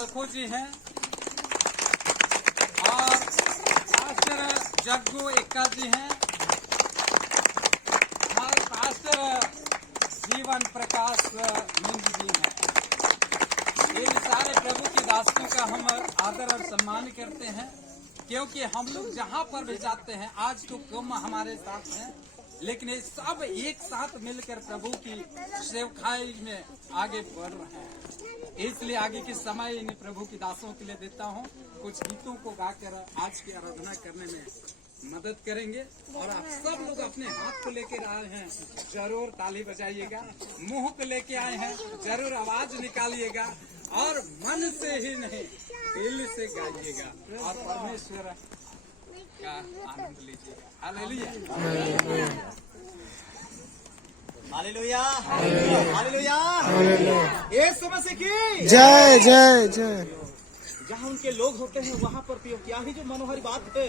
खलखो जी हैं और पास्टर जग्गू एक्का जी हैं और पास्टर जीवन प्रकाश मिंद जी हैं। ये सारे प्रभु के दासों का हम आदर और सम्मान करते हैं, क्योंकि हम लोग जहाँ पर भी जाते हैं, आज तो कम हमारे साथ हैं, लेकिन ये सब एक साथ मिलकर प्रभु की सेवकाई में आगे बढ़ रहे हैं। इसलिए आगे के समय इन प्रभु की दासों के लिए देता हूँ। कुछ गीतों को गाकर आज की आराधना करने में मदद करेंगे। और आप सब लोग अपने हाथ को लेकर आए हैं, जरूर ताली बजाइएगा। मुंह को लेके आए हैं, जरूर आवाज निकालिएगा और मन से ही नहीं, दिल से गाइएगा और परमेश्वर का आनंद लीजिएगा। हालेलुया, हालेलुया, हालेलुया, यीशु मसीह की जय जय जय। जहाँ उनके लोग होते हैं वहाँ पर प्रियो क्या ही जो मनोहरी बात है,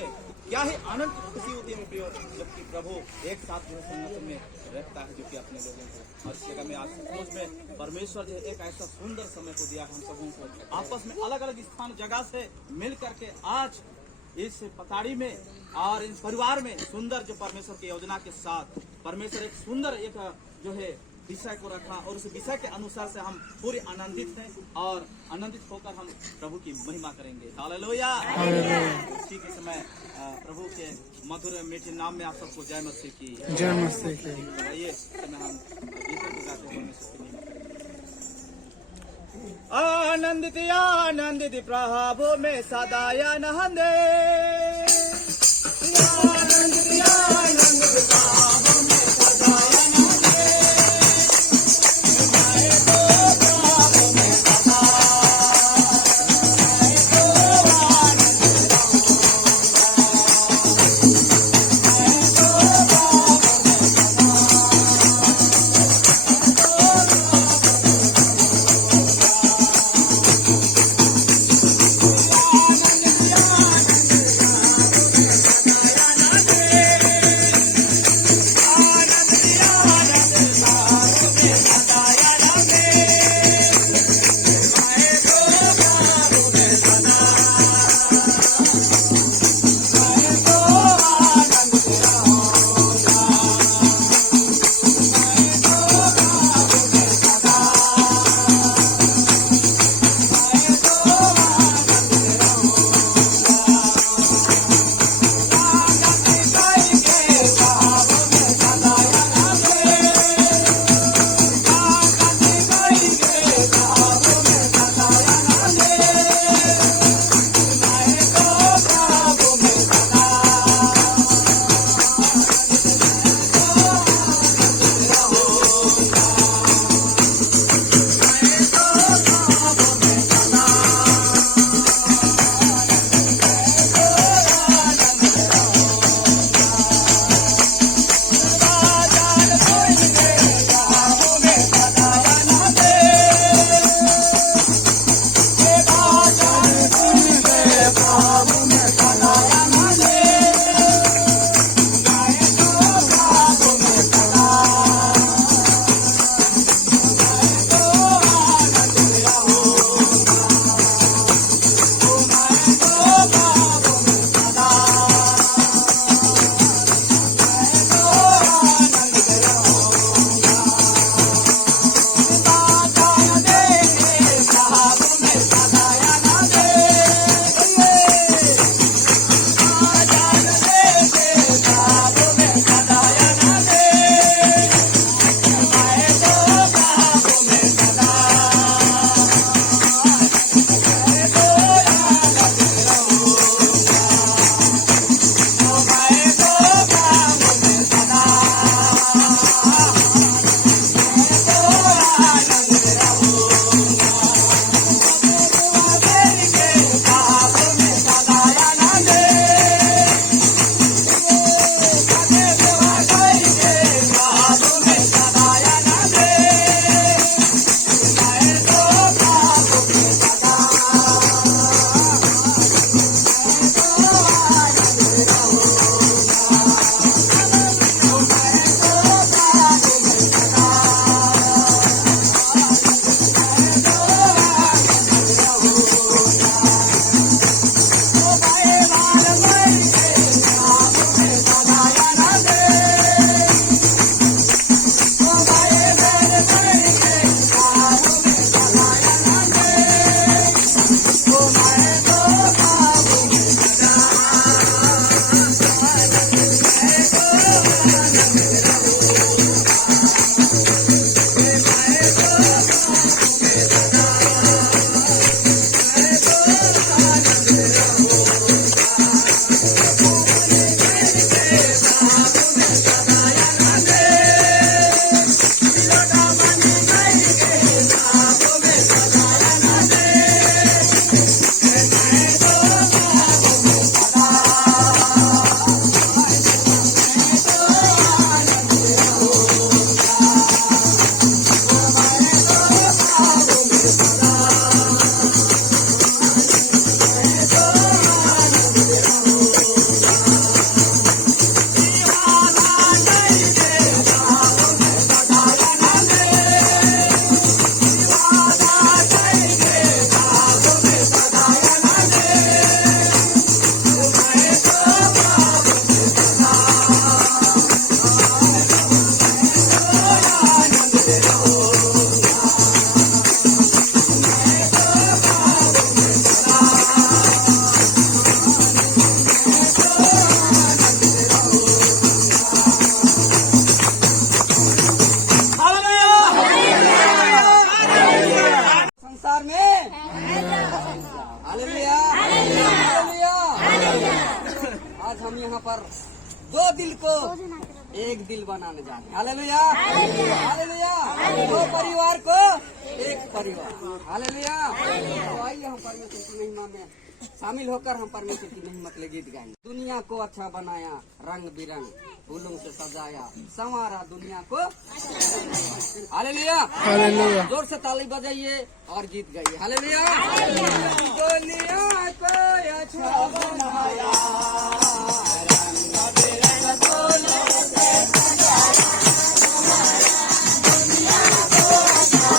क्या ही आनंद खुशी होती है प्रियो, जबकि प्रभु एक साथ जो है संगठन में रहता है जो कि अपने लोगों को। और इस जगह में आज सचमुच में परमेश्वर जो है एक ऐसा सुंदर समय को दिया हम सबों को, आपस में अलग अलग स्थान जगह से मिल करके आज इस पताड़ी में और इस परिवार में सुंदर जो परमेश्वर की योजना के साथ परमेश्वर एक सुंदर एक जो है विषय को रखा और उस विषय के अनुसार से हम पूरे आनंदित हैं और आनंदित होकर हम प्रभु की महिमा करेंगे। हालेलुया। उसी के समय प्रभु के मधुर मीठे नाम में आप सबको जय मसीह की जय मसीह की। आइए समय हम गीतों को गाते हैं परमेश्वर की महिमा करेंगे। आनंदित आनंदित प्रभु में सदा आनंदे, आनंदित आनंदित प्रभु में सदा पर दो दिल को एक दिल बनाने जा रहे हैं। Hallelujah, hallelujah. दो परिवार को एक परिवार। हालेलुया। तो आइए हम परमेश्वर की महिमा में शामिल होकर हम परमेश्वर की महिमा के लिए गीत गाएंगे। दुनिया को अच्छा बनाया, रंग बिरंग फूलों से सजाया, संवारा दुनिया को। Hallelujah, hallelujah. जोर से ताली बजाइए और गीत गाइए। हालेलुया। दुनिया को अच्छा बनाया, रंग बिरंग फूलों से सजाया, दुनिया को अच्छा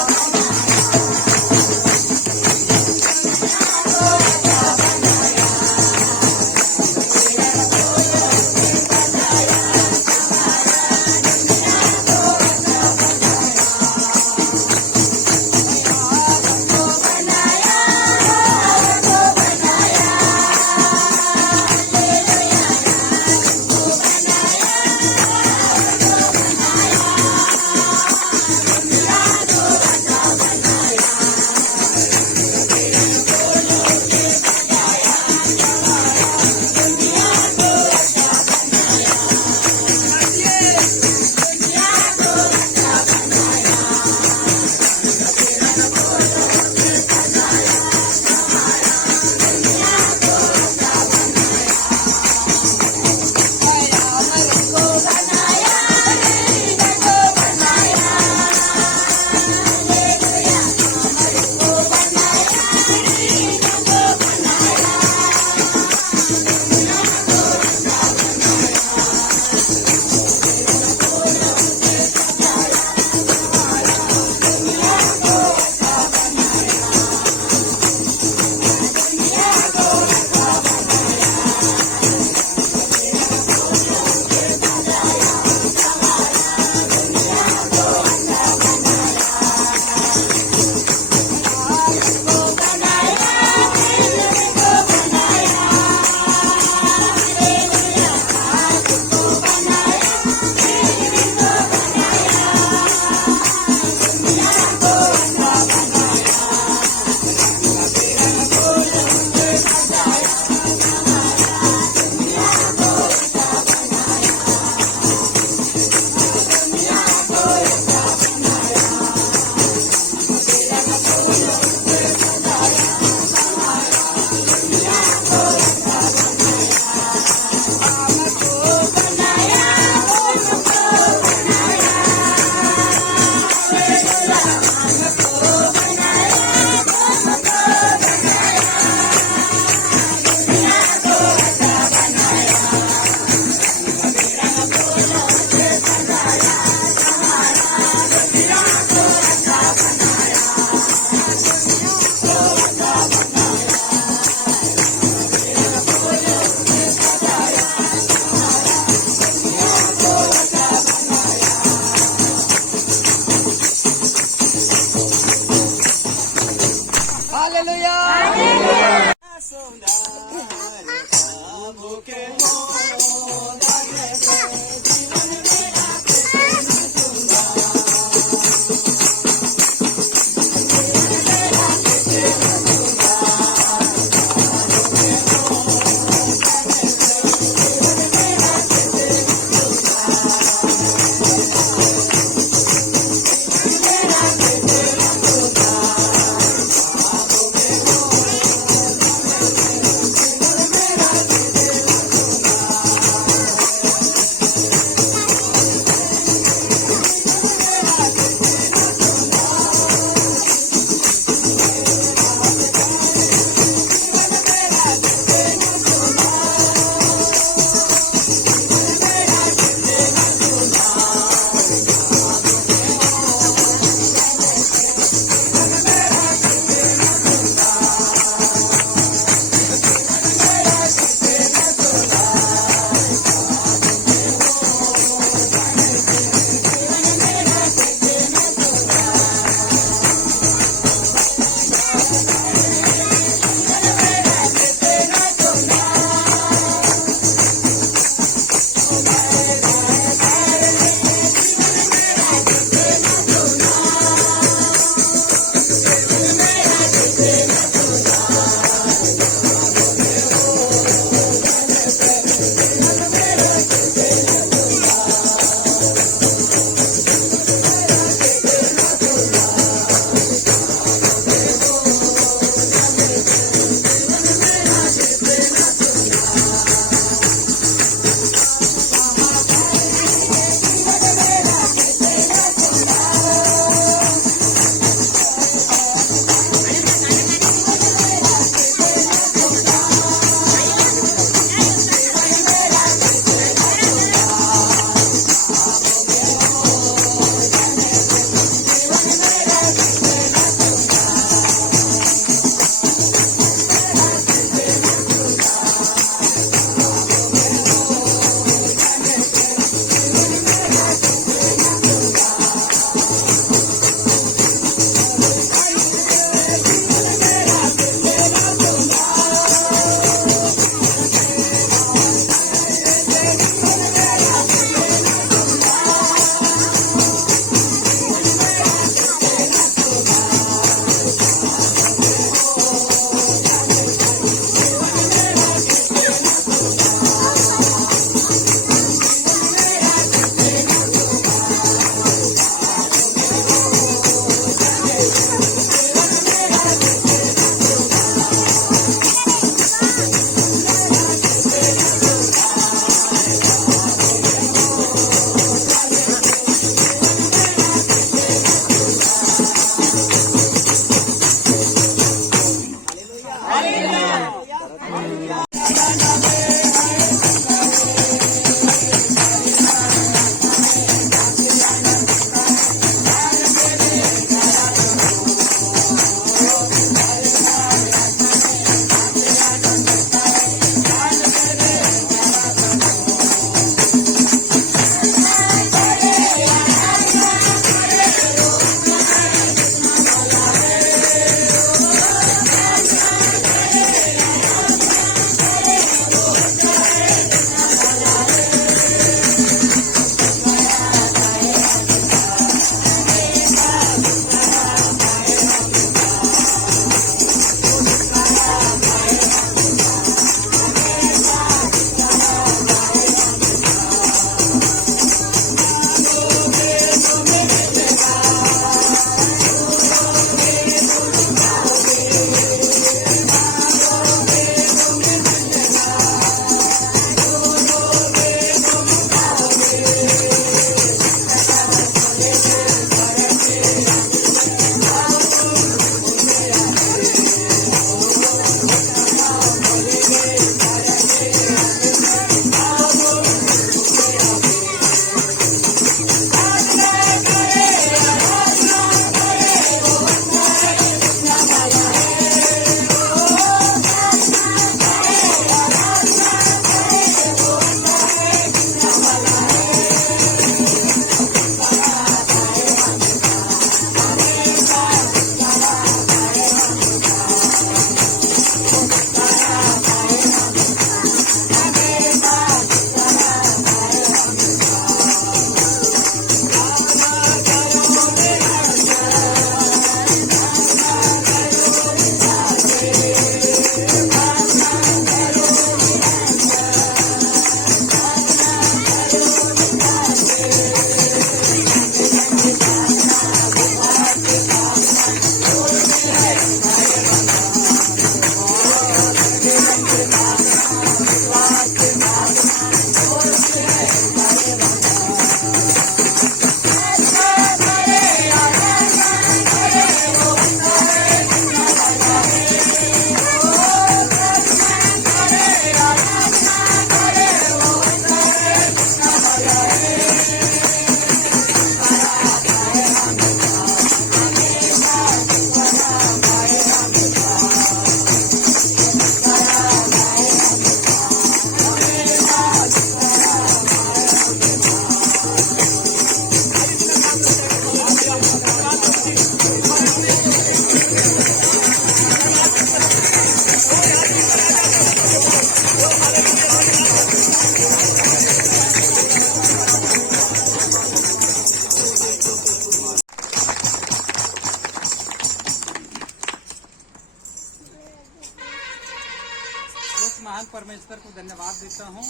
महान परमेश्वर को धन्यवाद देता हूँ।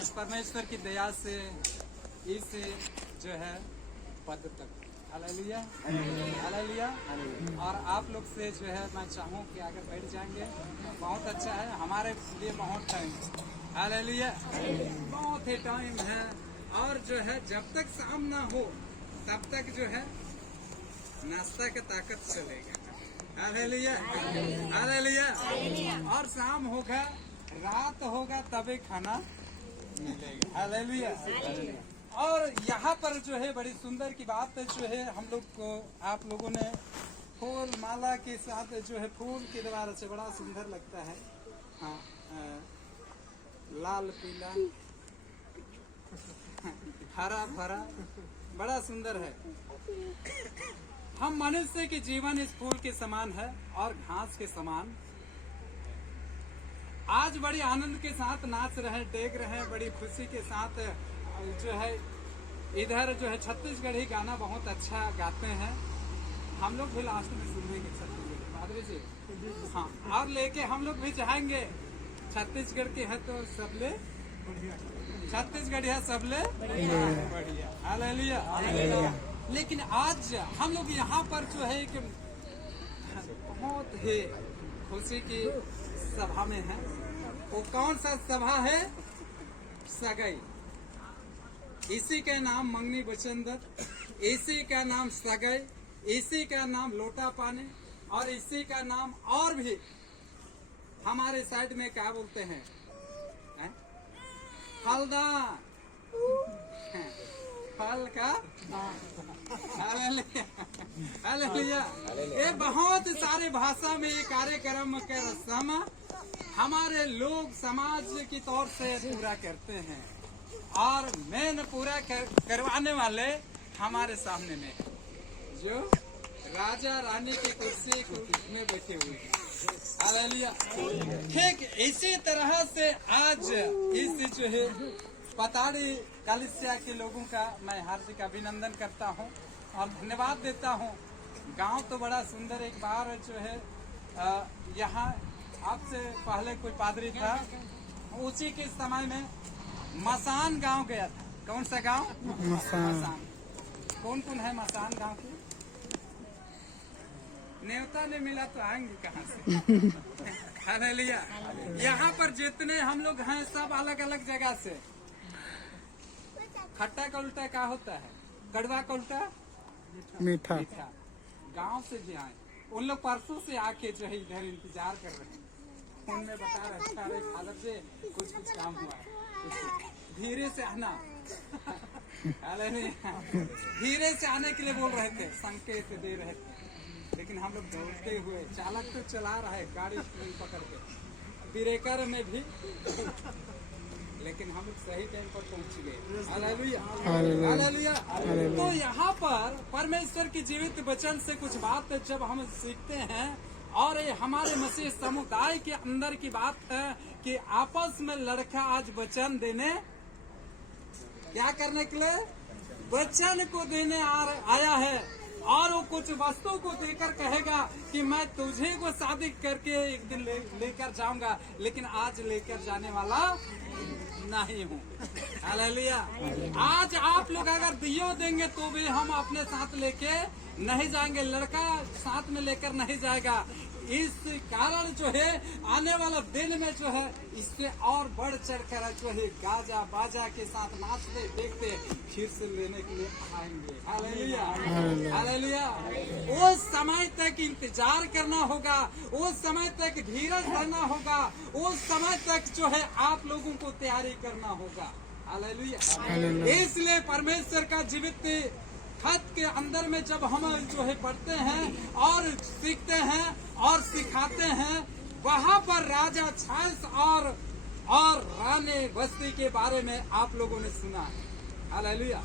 इस परमेश्वर की दया से इस जो है पद तक हालेलुया हालेलुया। और आप लोग से जो है मैं चाहूँ कि अगर बैठ जाएंगे बहुत अच्छा है, हमारे लिए बहुत टाइम हालेलुया, बहुत ही टाइम है। और जो है जब तक शाम ना हो तब तक जो है नाश्ता का ताकत चलेगा हालेलुया हालेलुया। और शाम होगा रात होगा तभी खाना मिलेगा हालेलुया। और यहाँ पर जो है बड़ी सुंदर की बात है जो है हम लोग को आप लोगों ने फूल माला के साथ जो है फूल के द्वारा से बड़ा सुंदर लगता है। हाँ, लाल पीला हरा भरा बड़ा सुंदर है। हम मनुष्य के जीवन इस फूल के समान है और घास के समान। आज बड़ी आनंद के साथ नाच रहे डेग रहे, बड़ी खुशी के साथ जो है इधर जो है छत्तीसगढ़ी गाना बहुत अच्छा गाते हैं। हम लोग भी लास्ट में सुनेंगे छत्तीसगढ़ी पादरी जी। हाँ, और लेके हम लोग भी जाएंगे। छत्तीसगढ़ के है तो सबले छत्तीसगढ़ी है सबले बढ़िया हालेलुया। लेकिन आज हम लोग यहाँ पर जो है कि बहुत ही खुशी की सभा में है। वो कौन सा सभा है? सगाई। इसी का नाम मंगनी वचन दत्त, इसी का नाम सगाई, इसी का नाम लोटा पानी, और इसी का नाम और भी हमारे साइड में क्या बोलते हैं? फलदान, फल का हालेलुया। ये बहुत सारे भाषा में ये कार्यक्रम के रस्म हमारे लोग समाज की तौर से पूरा करते हैं, और मेन पूरा करवाने वाले हमारे सामने में जो राजा रानी की कुर्सी में बैठे हुए हैं हालेलुया। ठीक इसी तरह से आज इस जो है पताड़ी कलिसिया के लोगों का मैं हार्दिक अभिनंदन करता हूं और धन्यवाद देता हूं। गांव तो बड़ा सुंदर। एक बार जो है यहाँ आपसे पहले कोई पादरी था, उसी के समय में मसान गांव गया था। कौन सा गांव? मसान। कौन कौन है मसान गांव के? न्योता ने मिला तो आएंगे कहाँ से? हालेलुया। यहाँ पर जितने हम लोग हैं सब अलग अलग जगह से। खट्टा का उल्टा क्या होता है? कड़वा का उल्टा मीठा। गांव से भी आए, उन लोग परसों से आके जो है इधर इंतजार कर रहे हैं। फोन में बता रहे हालत से कुछ काम हुआ है, धीरे से आना धीरे से आने के लिए बोल रहे थे, संकेत दे रहे थे। लेकिन हम लोग दौड़ते हुए, चालक तो चला रहा है गाड़ी पकड़ के ब्रेकर में भी, लेकिन हम लोग सही टाइम पर पहुंच गए हालेलुया हालेलुया। तो यहाँ पर परमेश्वर की जीवित वचन से कुछ बात जब हम सीखते हैं, और ये हमारे मसीह समुदाय के अंदर की बात है कि आपस में लड़का आज वचन देने, क्या करने के लिए? वचन को देने आया है। और वो कुछ वस्तु को देकर कहेगा कि मैं तुझे को शादी करके एक दिन लेकर जाऊंगा, लेकिन आज लेकर जाने वाला नहीं हूँ हालेलुया। आज आप लोग अगर दियो देंगे तो भी हम अपने साथ लेके नहीं जाएंगे, लड़का साथ में लेकर नहीं जाएगा। इस कारण जो है आने वाला दिन में जो है इससे और बढ़ चढ़ कर जो है गाजा बाजा के साथ नाचते देखते फिर से लेने के लिए आएंगे हालेलुया हालेलुया। उस समय तक इंतजार करना होगा, उस समय तक धीरज धरना होगा, उस समय तक जो है आप लोगों को तैयारी करना होगा हालेलुया। इसलिए परमेश्वर का जीवित खत के अंदर में जब हम जो है पढ़ते हैं और सीखते हैं और सिखाते हैं, वहाँ पर राजा छायस और रानी बस्ती के बारे में आप लोगों ने सुना है हालेलुया।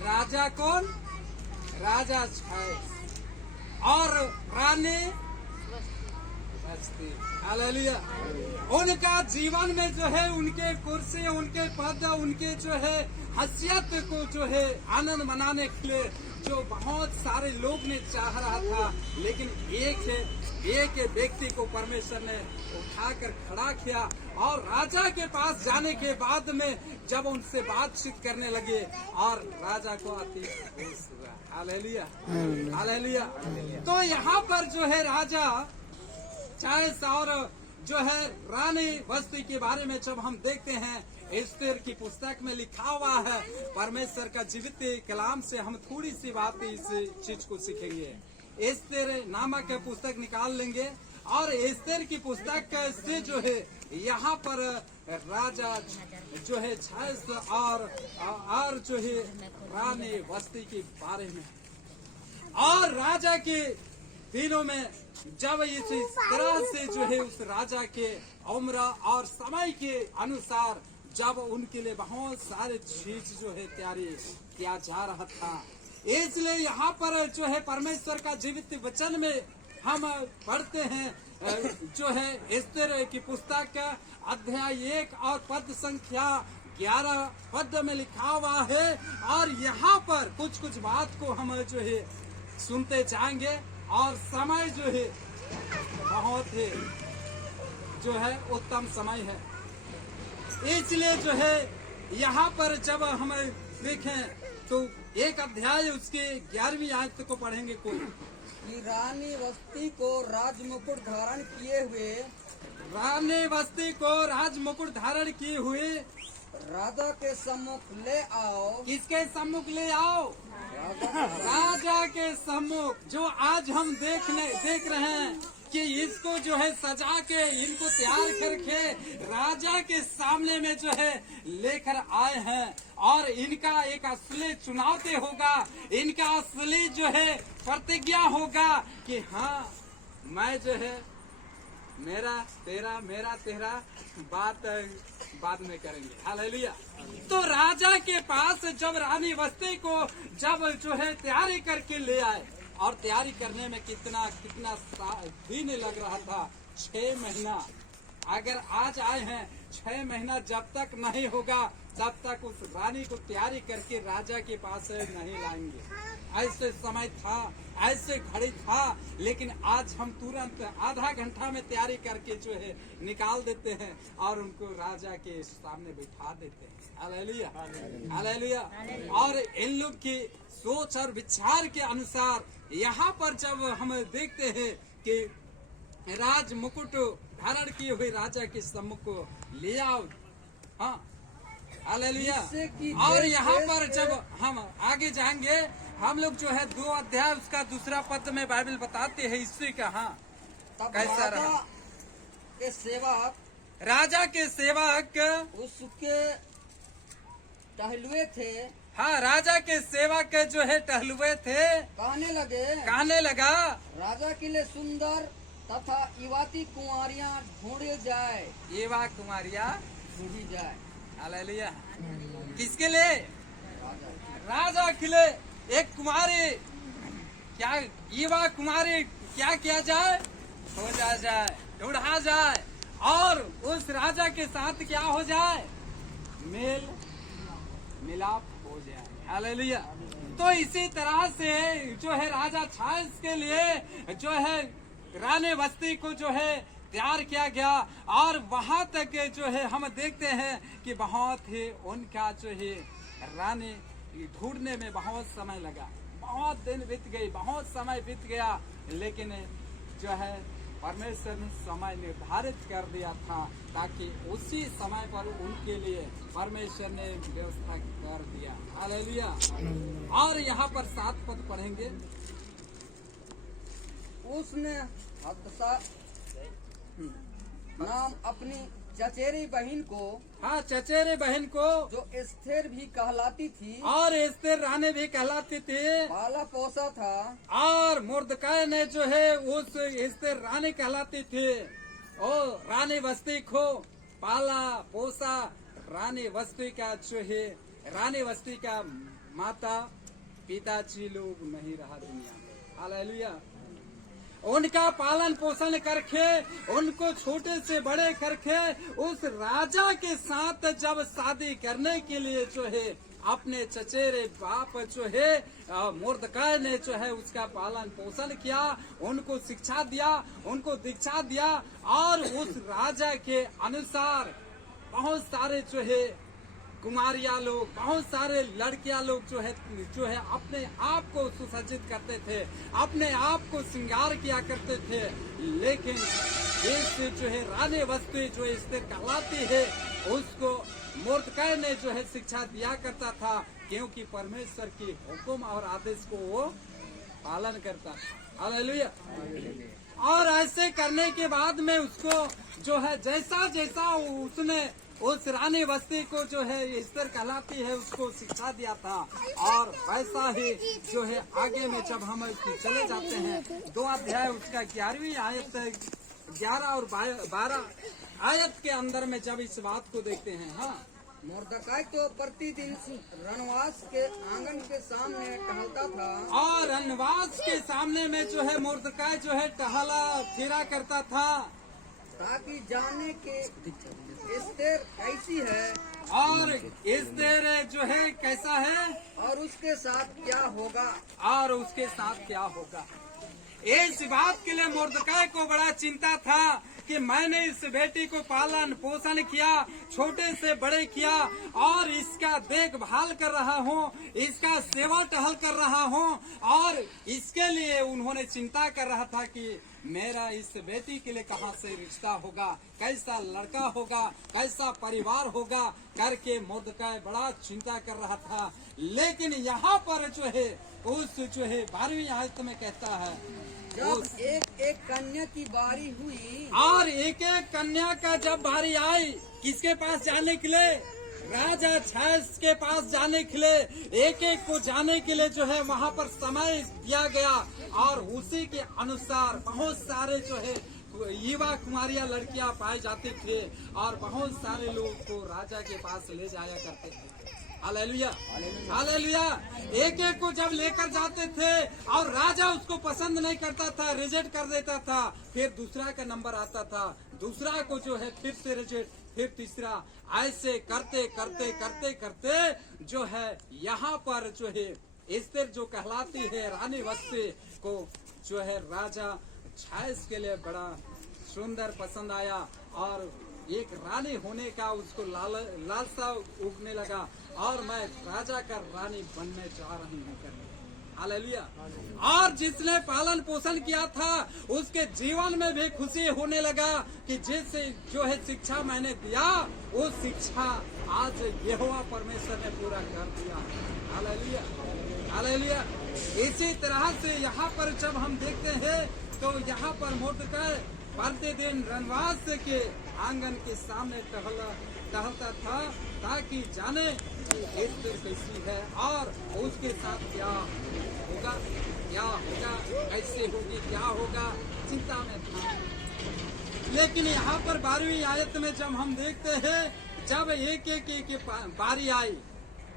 राजा कौन? राजा छायस और रानी बस्ती हालेलुया। उनका जीवन में जो है उनके कुर्सी, उनके पद, उनके जो है हैसियत को जो है आनंद मनाने के लिए जो बहुत सारे लोग ने चाह रहा था, लेकिन एक एक व्यक्ति को परमेश्वर ने उठाकर खड़ा किया और राजा के पास जाने के बाद में जब उनसे बातचीत करने लगे और राजा को अति खुश हुआ। Hallelujah, hallelujah. तो यहाँ पर जो है राजा चाइल्स और जो है रानी वस्ती के बारे में जब हम देखते हैं, एस्तेर की पुस्तक में लिखा हुआ है, परमेश्वर का जीवित कलाम से हम थोड़ी सी बात इस चीज को सीखेंगे। एस्तेर नामक पुस्तक निकाल लेंगे और एस्तेर की पुस्तक से जो है यहाँ पर राजा जो है चाइल्स और जो है रानी वस्ती के बारे में और राजा के दिनों में जब इस तरह से जो है उस राजा के उम्र और समय के अनुसार जब उनके लिए बहुत सारे चीज जो है तैयारी किया जा रहा था, इसलिए यहाँ पर जो है परमेश्वर का जीवित वचन में हम पढ़ते हैं जो है एस्तेर की पुस्तक अध्याय 1 और पद संख्या 11 पद में लिखा हुआ है और यहाँ पर कुछ बात को हम जो है सुनते जाएंगे और समय जो है बहुत ही जो है उत्तम समय है। इसलिए जो है यहाँ पर जब हम देखें तो एक अध्याय उसके 11वीं आयत को पढ़ेंगे कोई कि रानी वस्ती को राज मुकुट धारण किए हुए, रानी वस्ती को राज मुकुट धारण किए हुए राजा के सम्मुख ले आओ। किसके सम्मुख ले आओ? राजा के सम्मुख। जो आज हम देख रहे हैं कि इसको जो है सजा के इनको तैयार करके राजा के सामने में जो है लेकर आए हैं और इनका एक असली चुनाव तय होगा, इनका असली जो है प्रतिज्ञा होगा कि हाँ मैं जो है मेरा तेरा बात बाद में करेंगे। हालेलुया। तो राजा के पास जब रानी वस्ती को जब जो है तैयारी करके ले आए और तैयारी करने में कितना दिन लग रहा था, 6 महीना। अगर आज आए हैं 6 महीना जब तक नहीं होगा तब तक उस रानी को तैयारी करके राजा के पास नहीं लाएंगे। ऐसे समय था, ऐसे घड़ी था, लेकिन आज हम तुरंत आधा घंटा में तैयारी करके जो है निकाल देते हैं और उनको राजा के सामने बैठा देते हैं। Hallelujah, hallelujah. और इन लोग की सोच और विचार के अनुसार यहाँ पर जब हम देखते हैं कि राज मुकुट धारण किए हुए राजा के सम्मुख को ले आओ। हाँ, हालेलुया। और यहाँ पर जब हम आगे जाएंगे, हम लोग जो है 2 अध्याय उसका 2 पद में बाइबल बताते हैं हिस्ट्री का। हाँ, तब कैसा राजा रहा? के सेवक राजा के सेवक उसके टहलुए थे। हाँ, राजा के सेवक जो है टहलुए थे। कहने लगा राजा के लिए सुंदर तथा युवती कुंवारियां ढूंढी जाए। युवा कुमारियां ढूंढी जाए। हालेलुया। किसके लिए? राजा के लिए एक कुमारी, क्या युवा कुमारी क्या किया जाए? खोजा जाए, ढूंढा जाए और उस राजा के साथ क्या हो जाए? मेल मिलाप हो जाए। हालेलुया। तो इसी तरह से जो है राजा चाइल्स के लिए जो है रानी वस्ती को जो है तैयार किया गया और वहां तक जो है हम देखते हैं कि बहुत ही उनका जो है रानी ढूंढने में बहुत समय लगा, बहुत दिन बीत गई, बहुत समय बीत गया, लेकिन जो है परमेश्वर ने समय निर्धारित कर दिया था ताकि उसी समय पर उनके लिए परमेश्वर ने व्यवस्था कर दिया। हालेलुया। और यहाँ पर 7 पद पढ़ेंगे। उसने हदसा नाम अपनी चचेरी बहन को, हाँ, चचेरे बहन को, जो एस्तेर भी कहलाती थी और एस्तेर रानी भी कहलाती थी, पाला पोसा था। और मुर्दकाय ने जो है उस एस्तेर रानी कहलाती थी, ओ रानी वस्ती को पाला पोसा। रानी वस्ती का जो है रानी वस्ती का माता पिताजी लोग नहीं रहा दुनिया में। हालेलुया। उनका पालन पोषण करके, उनको छोटे से बड़े करके उस राजा के साथ जब शादी करने के लिए जो है अपने चचेरे बाप जो है मुर्दकै ने जो है उसका पालन पोषण किया, उनको शिक्षा दिया, उनको दीक्षा दिया और उस राजा के अनुसार बहुत सारे जो है कुमारियां लोग, बहुत सारे लड़कियां लोग जो है अपने आप को सुसज्जित करते थे, अपने आप को श्रृंगार किया करते थे। लेकिन इस जो है रानी वस्ती जो एस्तेर कहलाती है, उसको मुर्दकै ने जो है शिक्षा दिया करता था, क्योंकि परमेश्वर की हुक्म और आदेश को वो पालन करता था। हालेलुया। और ऐसे करने के बाद में उसको जो है जैसा जैसा उसने उस रानी वस्ती को जो है एस्तेर कहलाती है उसको शिक्षा दिया था, और वैसा ही जो है आगे में जब हम चले जाते हैं 2 अध्याय उसका 11वीं आयत 11 और 12 आयत के अंदर में जब इस बात को देखते हैं। हाँ, मुर्दकै तो प्रतिदिन रणवास के आंगन के सामने टहलता था, और रणवास के सामने में जो है मुर्दकै जो है टहला फिरा करता था, ताकि जाने के एस्तेर कैसी है और एस्तेर जो है कैसा है और उसके साथ क्या होगा। और उसके साथ क्या होगा। इस बात के लिए मुर्दकै को बड़ा चिंता था कि मैंने इस बेटी को पालन पोषण किया, छोटे से बड़े किया, और इसका देखभाल कर रहा हूँ, इसका सेवा टहल कर रहा हूँ, और इसके लिए उन्होंने चिंता कर रहा था कि मेरा इस बेटी के लिए कहाँ से रिश्ता होगा, कैसा लड़का होगा, कैसा परिवार होगा करके मुर्दकै बड़ा चिंता कर रहा था। लेकिन यहाँ पर जो है उस जो है 12वीं आयत में कहता है, जब एक एक कन्या की बारी हुई, और एक एक कन्या का जब बारी आई, किसके पास जाने के लिए? राजा छैस के पास जाने के लिए, एक एक को जाने के लिए जो है वहाँ पर समय दिया गया, और उसी के अनुसार बहुत सारे जो है युवा कुमारियां लड़कियां पाए जाते थे, और बहुत सारे लोग को राजा के पास ले जाया करते थे। Hallelujah, hallelujah. एक एक को जब लेकर जाते थे और राजा उसको पसंद नहीं करता था, रिजेक्ट कर देता था, फिर दूसरा का नंबर आता था, दूसरा को जो है फिर से रिजेक्ट, फिर तीसरा, ऐसे करते करते करते करते जो है यहाँ पर जो है एस्तेर जो कहलाती है रानी वस्ती को जो है राजा छैस के लिए बड़ा सुंदर पसंद आया, और एक रानी होने का उसको लालसा उगने लगा, और मैं राजा का रानी बनने जा रही हूँ करने। हालेलुया। और जिसने पालन पोषण किया था उसके जीवन में भी खुशी होने लगा कि जिस जो है शिक्षा मैंने दिया वो शिक्षा आज यहोवा परमेश्वर ने पूरा कर दिया। Hallelujah, hallelujah. इसी तरह से यहाँ पर जब हम देखते हैं तो यहाँ पर मुर्दकै प्रतिदिन रणवास के आंगन के सामने टहलता था, ताकि जाने कि एस्तेर कैसी है और उसके साथ क्या होगा, क्या होगा, कैसे होगी, क्या होगा, चिंता में था। लेकिन यहाँ पर 12वीं आयत में जब हम देखते हैं, जब एक एक बारी आई,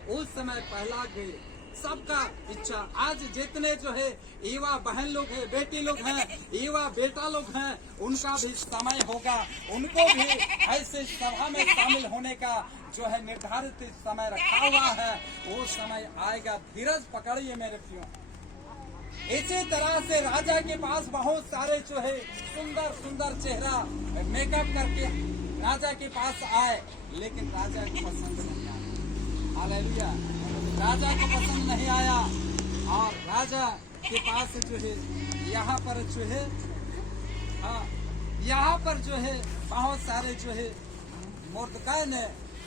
उस समय पहला गए सबका इच्छा। आज जितने जो है युवा बहन लोग हैं, बेटी लोग हैं, युवा बेटा लोग हैं, उनका भी समय होगा, उनको भी ऐसे सभा में शामिल होने का जो है निर्धारित समय रखा हुआ है, वो समय आएगा। धीरज पकड़िए मेरे प्रियो। इसी तरह से राजा के पास बहुत सारे जो है सुंदर सुंदर चेहरा मेकअप करके राजा के पास आए, लेकिन राजा को पसंद नहीं आया। हालेलुया, राजा को पसंद नहीं आया, और राजा के पास जो है यहाँ पर जो है यहाँ पर जो है बहुत सारे जो है मुर्दकै ने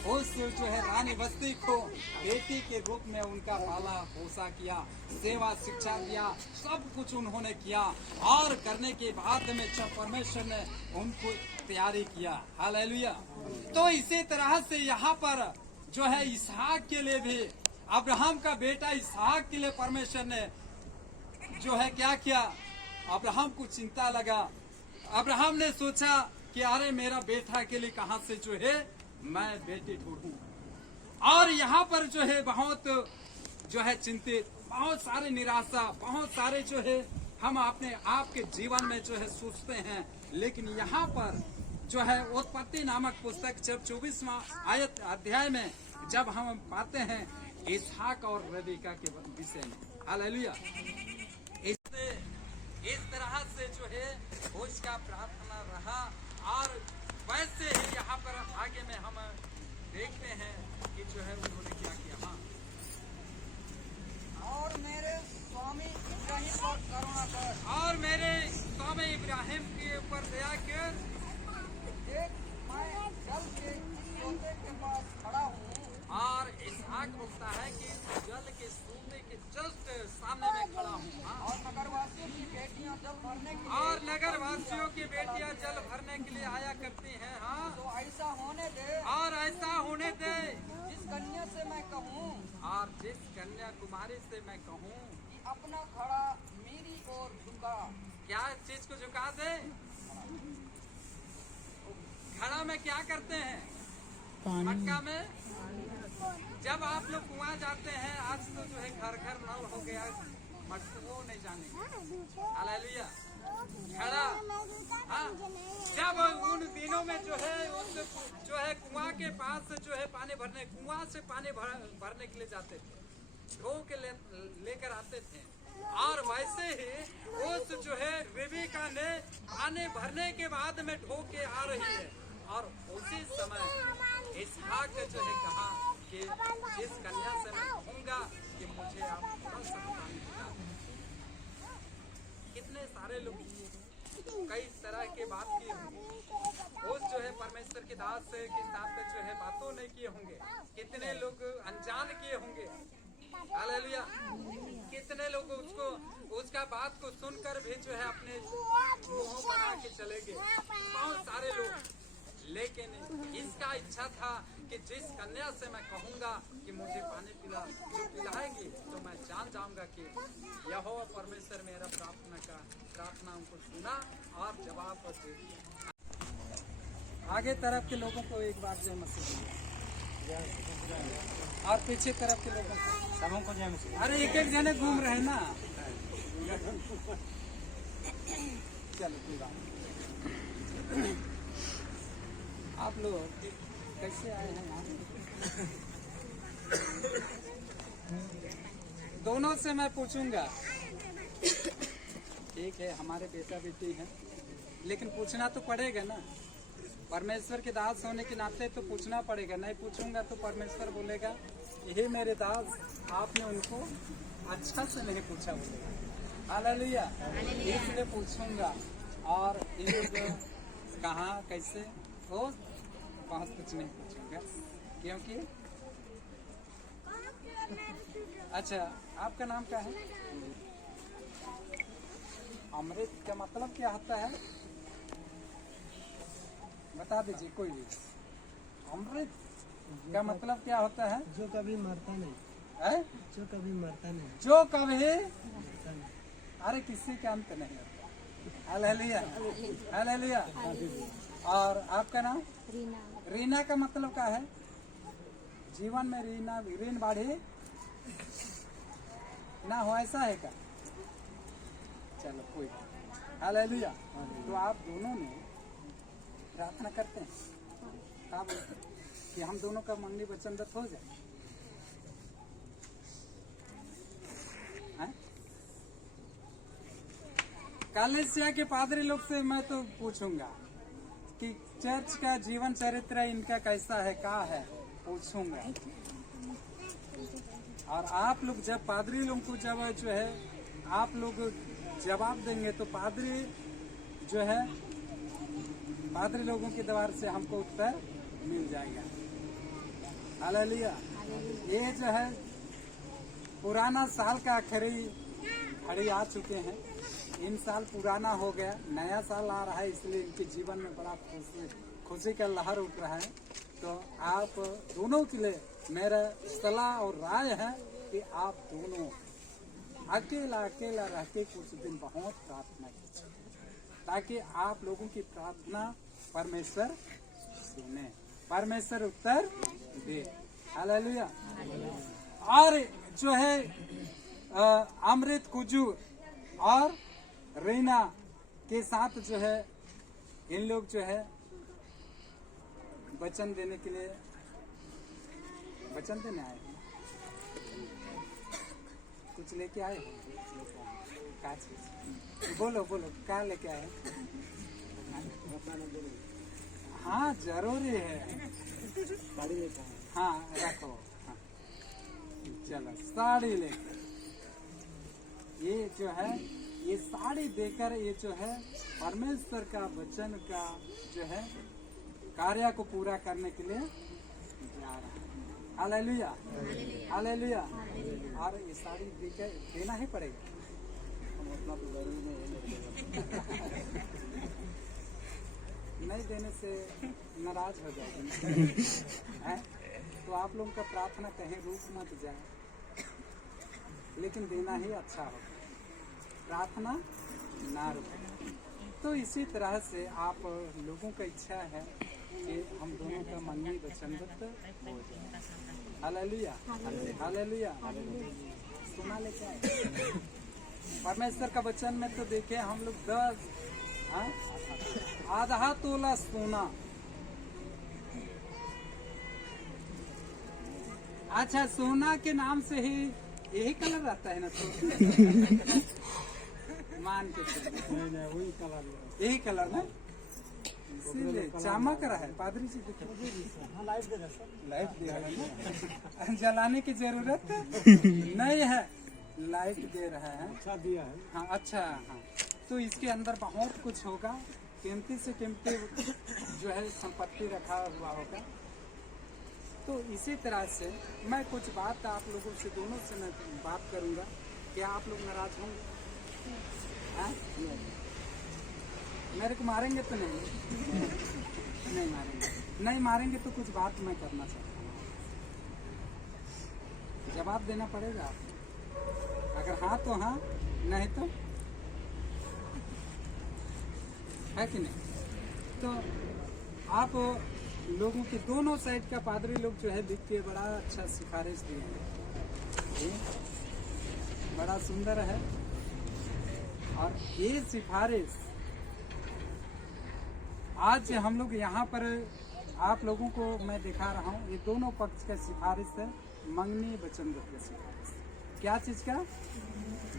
उस जो है रानी वस्ती को बेटी के रूप में उनका पाला पोसा किया, सेवा शिक्षा दिया, सब कुछ उन्होंने किया, और करने के बाद में जब परमेश्वर ने उनको तैयारी किया। हालेलुया। तो इसी तरह से यहाँ पर जो है इसहाक के लिए भी, अब्राहम का बेटा इसहाक के लिए परमेश्वर ने जो है क्या किया, अब्राहम को चिंता लगा। अब्राहम ने सोचा कि अरे मेरा बेटा के लिए कहाँ से जो है मैं बेटी ढूंढूं, और यहाँ पर जो है बहुत जो है चिंतित, बहुत सारे निराशा, बहुत सारे जो है हम अपने आप के जीवन में जो है सोचते हैं। लेकिन यहाँ पर जो है उत्पत्ति नामक पुस्तक जब 24वां अध्याय में जब हम पाते हैं इसहाक और रबीका के विषय में। हालेलुया। इस तरह से जो है उसका प्रार्थना रहा और वैसे ही यहाँ पर आगे में हम देखते हैं कि जो है उन्होंने क्या किया। हाँ, और मेरे स्वामी इब्राहिम पर करुणा कर, और मेरे स्वामी इब्राहिम के ऊपर दया कर, देख मैं जल के इस सोते के पास खड़ा हूँ और इसहाक बोलता है कि जल के सोते के जस्ट सामने में खड़ा हूँ। हाँ, और नगरवासियों की बेटियां जल भरने के और नगर वासियों की बेटियां जल भरने के लिए आया करती हैं। हाँ, तो ऐसा होने दे और ऐसा होने दे जिस कन्या से मैं कहूँ और जिस कन्या कुमारी से मैं कहूँ कि अपना खड़ा मेरी ओर झुका, क्या चीज को झुका दे। घड़ा में क्या करते हैं? मक्का में जब आप लोग कुआं जाते हैं, आज तो जो है घर घर नल हो गया, मटको नहीं जाने। हालेलुया। घड़ा, हाँ, जब उन दिनों में जो है जो है कुआं के पास से जो है पानी भरने, कुआं से पानी भरने के लिए जाते थे, ढो के लेकर आते थे। और वैसे ही उस जो है रिबिका ने पानी भरने के बाद में ढो के आ रही है और उसी समय इसहाक जो है कहा कि जिस कन्या से मैं कहूंगा कि मुझे आप थोड़ा सा पानी पिला दें। कितने सारे लोग कई तरह के बात किए होंगे, उस जो है परमेश्वर के दास के साथ जो है बातों नहीं किए होंगे, कितने लोग अनजान किए होंगे। हालेलुया। कितने लोग उसको उसका बात को सुनकर भी जो है अपने मुंह बना के चले गए, बहुत सारे लोग। लेकिन इसका इच्छा था कि जिस कन्या से मैं कहूंगा कि मुझे पानी पिलाएगी तो मैं जान जाऊंगा कि यहोवा परमेश्वर मेरा प्रार्थना उनको सुना और जवाब दे दिया। आगे तरफ के लोगों को एक बार जय मसीह और पीछे तरफ के लोगों को सबों को जय मसीह। अरे एक एक जने घूम रहे ना। चलो कोई बात। आप लोग कैसे आए हैं यहाँ? दोनों से मैं पूछूंगा। ठीक है, हमारे बेटा बेटी हैं, लेकिन पूछना तो पड़ेगा ना। परमेश्वर के दास होने के नाते तो पूछना पड़ेगा। नहीं पूछूंगा तो परमेश्वर बोलेगा यही मेरे दास, आपने उनको अच्छा से नहीं पूछा बोलेगा। हालेलुया। इसलिए पूछूंगा। और ये लोग कहाँ कैसे हो, बहुत कुछ नहीं पूछूंगा क्योंकि अच्छा, आपका नाम क्या है? अमृत का मतलब क्या होता है? बता दीजिए कोई भी। अमृत का मतलब क्या होता है? जो कभी मरता नहीं है? जो कभी मरता नहीं जो कभी, मरता नहीं। अरे किसी का अंत नहीं होता। हालेलुया। हालेलुया। और आपका नाम? रीना। रीना का मतलब क्या है? जीवन में रीना ऋण बाढ़ी ना हो, ऐसा है क्या? चलो कोई बात। हालेलुया। तो आप दोनों ने प्रार्थना करते हैं, क्या बोलते हैं कि हम दोनों का मंगनी वचनबद्ध हो जाए? कलीसिया के पादरी लोग से मैं तो पूछूंगा कि चर्च का जीवन चरित्र इनका कैसा है, क्या है, पूछूंगा। और आप लोग जब पादरी लोग को जब जो है आप लोग जवाब देंगे तो पादरी जो है पादरी लोगों के द्वार से हमको उत्तर मिल जाएगा। हालेलुया। ये जो है पुराना साल का आखिरी घड़ी आ चुके हैं। इन साल पुराना हो गया, नया साल आ रहा है, इसलिए इनके जीवन में बड़ा खुशी का लहर उठ रहा है। तो आप दोनों के लिए मेरा सलाह और राय है कि आप दोनों अकेला अकेला रह के कुछ दिन बहुत प्रार्थना कीजिए, ताकि आप लोगों की प्रार्थना परमेश्वर सुने, परमेश्वर उत्तर दे। हालेलुया। और जो है अमृत कुजू और रीना के साथ जो है इन लोग जो है वचन देने के लिए वचन देने आए हैं। कुछ लेके आए हो? क्या चीज? बोलो बोलो, क्या लेके आए? हाँ जरूरी है। साड़ी लेकर आए। हाँ रखो। हाँ। चलो साड़ी लेकर, ये जो है ये साड़ी देकर ये जो है परमेश्वर का वचन का जो है कार्य को पूरा करने के लिए जा रहा है। Hallelujah, hallelujah. और ये साड़ी देकर देना ही पड़ेगा, हम उतना तो जरूरी नहीं देने से नाराज हो जाएंगे हैं? तो आप लोगों का प्रार्थना कहीं रुक मत जाए, लेकिन देना ही अच्छा होगा, प्रार्थना ना रुके। तो इसी तरह से आप लोगों का इच्छा है कि हम दोनों का मंगनी वचनबद्ध हो जाए। Hallelujah, hallelujah. सोना लेके आए परमेश्वर का वचन में, तो देखे हम लोग 10 आधा तोला सोना। अच्छा, सोना के नाम से ही यही कलर रहता है ना, तो मान के नहीं वही कलर यही कलर है, इसीलिए चमक रहा है। पादरी जी देखिए, हाँ लाइट दे रहा है सर। लाइट दे रहा है ना, जलाने की जरूरत नहीं है, लाइट दे रहा है। अच्छा दिया है। हाँ अच्छा, हाँ। तो इसके अंदर बहुत कुछ होगा, कीमती से कीमती जो है संपत्ति रखा हुआ होगा। तो इसी तरह से मैं कुछ बात आप लोगों से, दोनों से मैं बात करूंगा। क्या आप लोग नाराज होंगे? हाँ? मेरे को मारेंगे तो नहीं? नहीं मारेंगे, नहीं मारेंगे तो कुछ बात मैं करना चाहता हूँ, जवाब देना पड़ेगा आपको। अगर हाँ तो हाँ, नहीं तो है कि नहीं? तो आप लोगों के दोनों साइड का पादरी लोग जो है लिख के बड़ा अच्छा सिफारिश दिए हैं, बड़ा सुंदर है। और ये सिफारिश आज हम लोग यहाँ पर आप लोगों को मैं दिखा रहा हूँ, ये दोनों पक्ष का सिफारिश है। मंगनी वचनबद्ध का सिफारिश, क्या चीज का?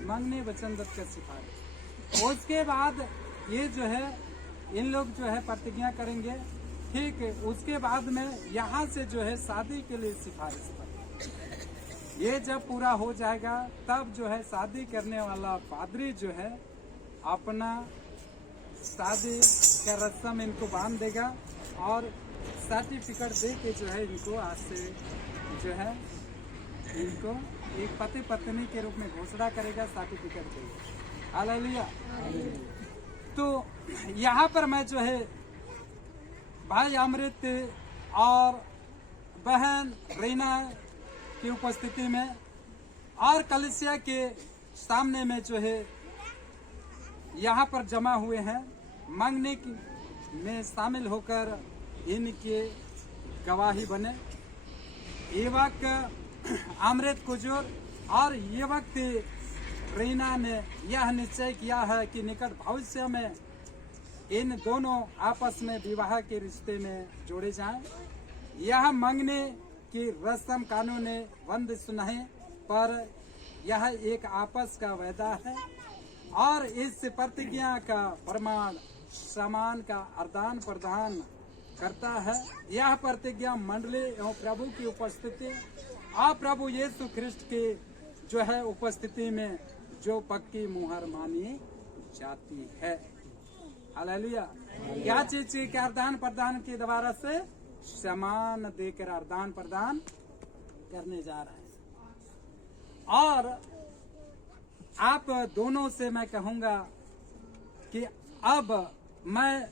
मंगनी वचनबद्ध का सिफारिश। उसके बाद ये जो है इन लोग जो है प्रतिज्ञा करेंगे, ठीक है। उसके बाद में यहाँ से जो है शादी के लिए सिफारिश पर, ये जब पूरा हो जाएगा तब जो है शादी करने वाला पादरी जो है अपना शादी का रस्म इनको बांध देगा और सर्टिफिकेट दे के जो है इनको आज से जो है इनको एक पति पत्नी के रूप में घोषणा करेगा, सर्टिफिकेट देगा। हालेलुया। तो यहाँ पर मैं जो है भाई अमृत और बहन रीना की उपस्थिति में और कलिसिया के सामने में जो है यहाँ पर जमा हुए हैं, मंगनी में शामिल होकर इनके गवाही बने। ये वक्त अमृत कुजूर और ये वक्त रीना ने यह निश्चय किया है कि निकट भविष्य में इन दोनों आपस में विवाह के रिश्ते में जोड़े जाएं। यह मंगने की रस्म कानून बंदिश नहीं, पर यह एक आपस का वादा है और इस प्रतिज्ञा का प्रमाण सामान का आदान प्रदान करता है। यह प्रतिज्ञा मंडली एवं प्रभु की उपस्थिति और प्रभु यीशु ख्रिस्ट की जो है उपस्थिति में जो पक्की मुहर मानी जाती है। हालेलुया। क्या चीज के आदान प्रदान के द्वारा से सामान देकर आदान प्रदान करने जा रहे हैं। और आप दोनों से मैं कहूंगा कि अब मैं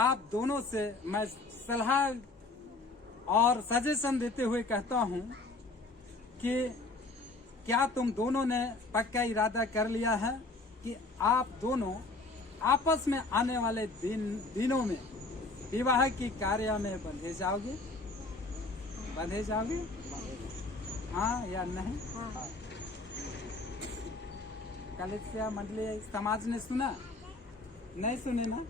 आप दोनों से मैं सलाह और सजेशन देते हुए कहता हूं कि क्या तुम दोनों ने पक्का इरादा कर लिया है कि आप दोनों आपस में आने वाले दिनों में विवाह की कार्य में बंधे जाओगे? बंधे जाओगे? हाँ या नहीं? कलिसिया मंडली समाज ने सुना? नहीं सुने ना?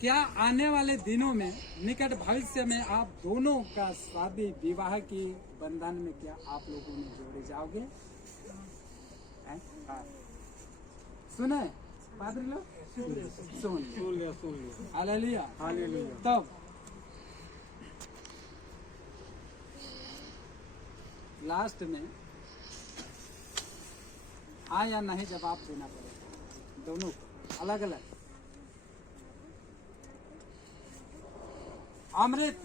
क्या आने वाले दिनों में निकट भविष्य में आप दोनों का शादी विवाह की बंधन में क्या आप लोगों ने जोड़े जाओगे? हाँ सुने पादरी लोग सुन लिया हालेलुया हालेलुया। तब लास्ट में हाँ या नहीं जवाब देना पड़ेगा, दोनों अलग अलग। अमृत,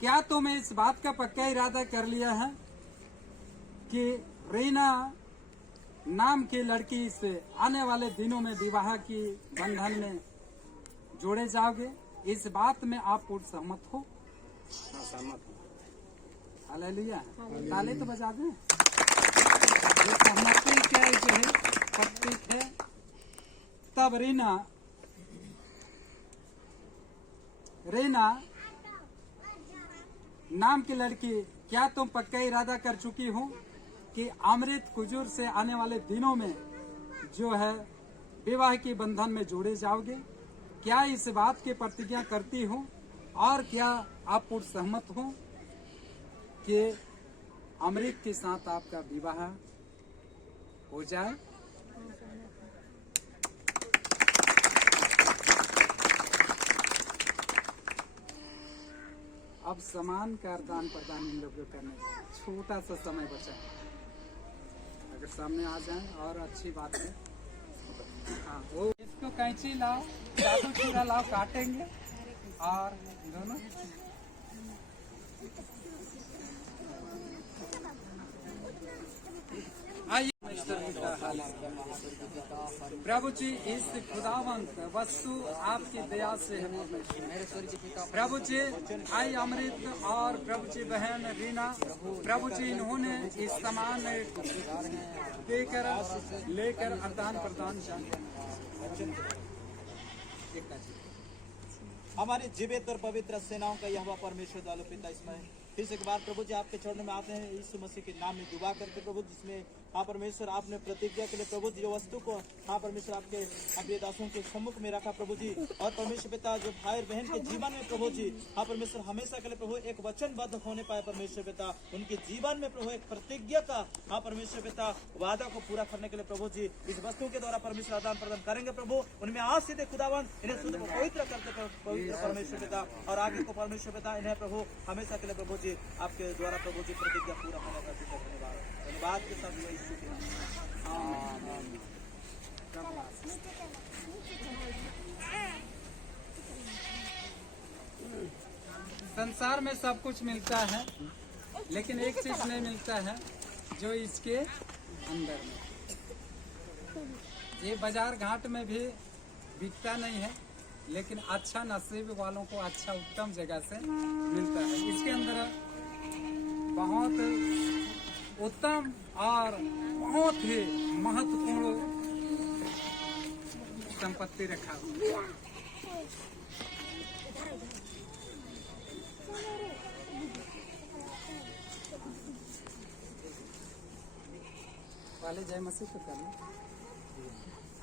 क्या तुम इस बात का पक्का इरादा कर लिया है कि रीना नाम की लड़की से आने वाले दिनों में विवाह की बंधन में जोड़े जाओगे? इस बात में आप पूर्ण सहमत हो? हाँ सहमत हूँ। हालेलुया। ताली तो बजा दें। ये सहमति क्या है जो है प्रतीक है। तब रीना नाम की लड़की, क्या तुम पक्का इरादा कर चुकी हो कि अमृत कुजूर से आने वाले दिनों में जो है विवाह के बंधन में जोड़े जाओगे? क्या इस बात की प्रतिज्ञा करती हो? और क्या आप पूर्ण सहमत हो कि अमृत के साथ आपका विवाह हो जाए? अब सामान का आदान प्रदान इन लोगों को करने का छोटा सा समय बचा है। अगर सामने आ जाए और अच्छी बात है। हाँ वो इसको कैंची लाओ, चाकू चूड़ा लाओ, काटेंगे और दोनों आइए। प्रभु जी इस खुदावंत वस्तु आपकी दया से है प्रभु जी। आई अमृत और प्रभु जी बहन रीना, प्रभु जी इन्होंने इस सामान देकर लेकर आदान प्रदान हमारे जीवित और पवित्र सेनाओं का यहोवा परमेश्वर दालो पिता इसमें फिर से एक बार प्रभु जी आपके चरणों में आते हैं यीशु मसीह के नाम में दुआ करके प्रभु, जिसमें हाँ परमेश्वर आपने प्रतिज्ञा के लिए प्रभु जी जो वस्तु को हाँ परमेश्वर आपके अप्रिय दासों के सम्मुख में रखा प्रभु जी। और परमेश्वर पिता जो भाई और बहन के जीवन में प्रभु जी हाँ परमेश्वर हमेशा के लिए प्रभु एक वचनबद्ध होने पाए परमेश्वर पिता, उनके जीवन में प्रभु एक प्रतिज्ञा का हाँ परमेश्वर पिता वादा को पूरा करने के लिए प्रभु जी इस वस्तु के द्वारा परमेश्वर आदान प्रदान करेंगे प्रभु। उनमें आज सीधे खुदावन इन्हें शुद्ध पवित्र करते पवित्र परमेश्वर पिता, और आगे को परमेश्वर पिता इन्हें प्रभु हमेशा के लिए प्रभु जी आपके द्वारा प्रभु जी प्रतिज्ञा पूरा होने का धन्यवाद के साथ यीशु के नाम में। संसार में सब कुछ मिलता है, लेकिन एक चीज नहीं मिलता है जो इसके अंदर में। ये बाजार घाट में भी बिकता नहीं है, लेकिन अच्छा नसीब वालों को अच्छा उत्तम जगह से मिलता है। इसके अंदर बहुत उत्तम और बहुत ही महत्वपूर्ण संपत्ति रखा हुआ है। वाले जय मसीह तो कर लो।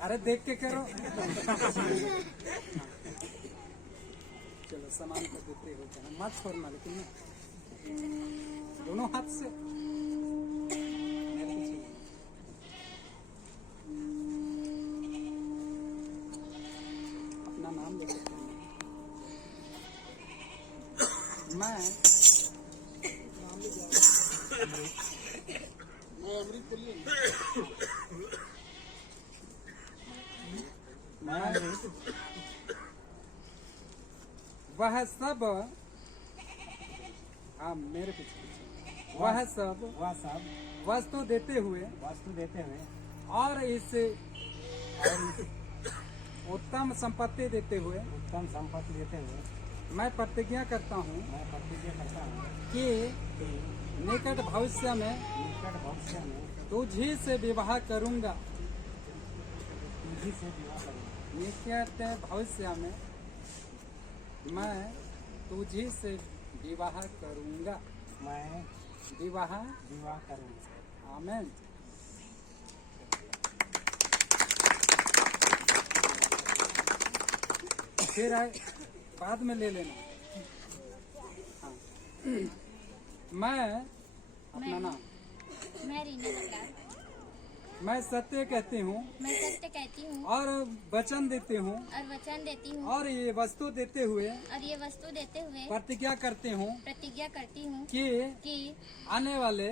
अरे देख के करो। चलो सामान को देते हो जाना, मत छोड़ना लेकिन ना दोनों हाथ से। अपना नाम ले सकते हैं। वह सब हाँ मेरे पीछे वह सब वस्तु देते हुए और इस उत्तम संपत्ति देते हुए मैं प्रतिज्ञा करता हूँ कि निकट भविष्य में तुझी से विवाह करूँगा। निकट भविष्य में मैं तुझी से विवाह करूँगा। विवाह करूँगा। आमीन। फिर बाद में ले लेना। हाँ। मैं अपना नाम मैं रीना बकरार मैं सत्य कहती हूँ मैं सत्य कहती हूँ और वचन देती हूँ और वचन देती हूँ और ये वस्तु देते हुए और ये वस्तु देते हुए प्रतिज्ञा करती हूँ प्रतिज्ञा करती हूँ कि आने वाले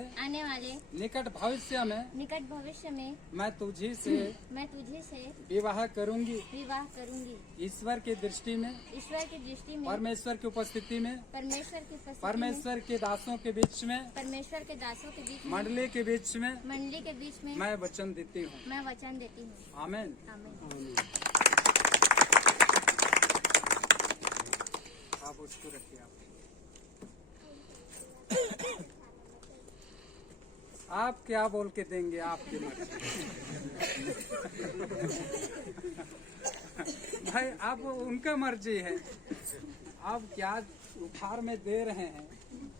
निकट भविष्य में मैं तुझी से विवाह करूँगी ईश्वर की दृष्टि में परमेश्वर की उपस्थिति में परमेश्वर के दासों के बीच में मंडली के बीच में मैं वचन देती हूँ आमीन। आप उसको रखिए आप क्या बोल के देंगे आपकी मर्जी। भाई आप उनका मर्जी है, आप क्या उपहार में दे रहे हैं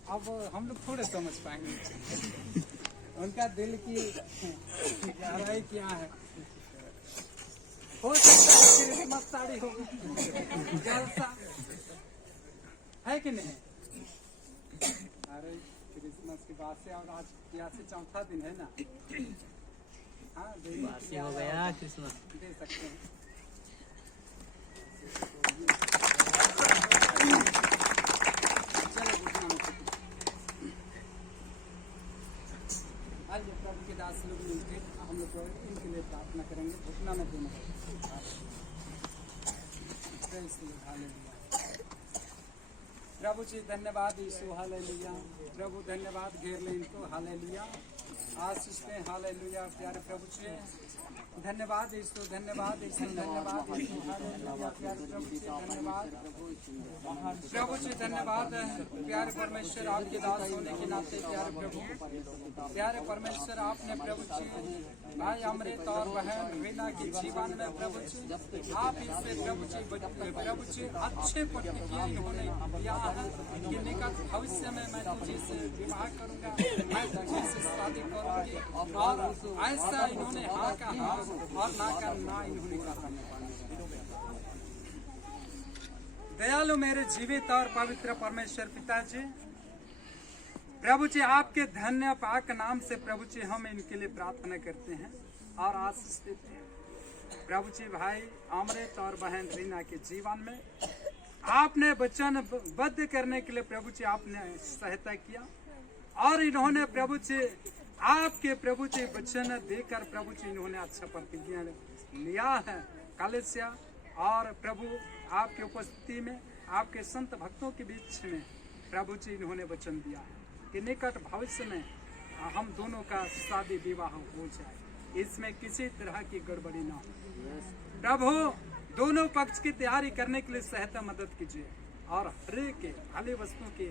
अब हम लोग थोड़े समझ पाएंगे उनका दिल की गहराई क्या है। हो सकता है क्रिसमस साड़ी हो जलसा है कि नहीं। अरे क्रिसमस की बात से और आज यहाँ से चौथा दिन है ना। हाँ हो गया क्रिसमस दे सकते हैं। आज प्रभु के दास लोग मिलकर हम लोग इनके लिए प्रार्थना करेंगे। घुटना में दोनों प्रभु जी धन्यवाद यीशु हालेलुया। प्रभु धन्यवाद घेर ले इनको हालेलुया। आशीष में हालेलुया। प्यारे प्रभु जी धन्यवाद यीशु धन्यवाद यीशु धन्यवाद यीशु हालेलुया। प्यारे प्रभु जी धन्यवाद प्रभु जी धन्यवाद। प्यारे परमेश्वर आपके दास होने के नाते प्यारे परमेश्वर आपने प्रभु जी भाई अमृत और बहन रीना के जीवन में प्रभु जी आप इससे प्रभु जी अच्छे प्रतिक्रिया इन्होंने दिया है कि निकट भविष्य में मैं तुझे से विवाह करूंगा, मैं तुझे से शादी करूंगी और ऐसा इन्होंने हाँ कहा और ना करना इन्होंने कहा। दयालु मेरे जीवित और पवित्र परमेश्वर पिताजी प्रभु जी आपके धन्य पाक नाम से प्रभु जी हम इनके लिए प्रार्थना करते हैं और आशीष देते हैं। प्रभु जी भाई अमृत और बहन रीना के जीवन में आपने वचनबद्ध करने के लिए प्रभु जी आपने सहायता किया और इन्होंने प्रभु जी आपके प्रभु जी वचन देकर प्रभु जी इन्होंने अच्छा प्रतिज्ञा लिया है कलेसिया और प्रभु आपके उपस्थिति में आपके संत भक्तों के बीच में प्रभु जी इन्होंने वचन दिया है कि निकट भविष्य में हम दोनों का शादी विवाह हो जाए, इसमें किसी तरह की गड़बड़ी ना हो। प्रभु दोनों पक्ष की तैयारी करने के लिए सहायता मदद कीजिए और हर एक के भले वस्तुओं की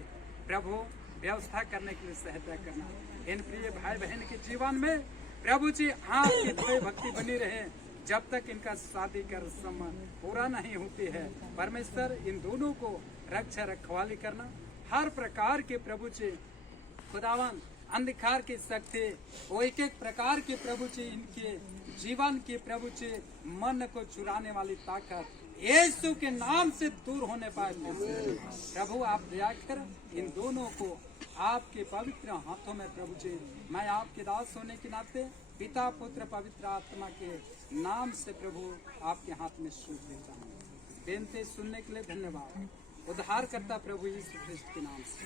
प्रभु व्यवस्था करने के लिए सहायता करना। इन प्रिय भाई बहन के जीवन में प्रभु जी आपकी भय भक्ति बनी रहे जब तक इनका शादी का रस्म पूरा नहीं होती है। परमेश्वर इन दोनों को रक्षा रखवाली करना, हर प्रकार के प्रभु जी खुदावन अंधकार की शक्ति वो एक एक प्रकार के प्रभु जी इनके जीवन के प्रभु जी मन को चुराने वाली ताकत यीशु के नाम से दूर होने पाए। प्रभु आप दया कर इन दोनों को आपके पवित्र हाथों में प्रभु जी मैं आपके दास होने के नाते पिता पुत्र पवित्र आत्मा के नाम से प्रभु आपके हाथ में सौंप देता हूँ। बेनती सुनने के लिए धन्यवाद। उद्धार करता प्रभु यीशु ख्रिस्त के नाम से।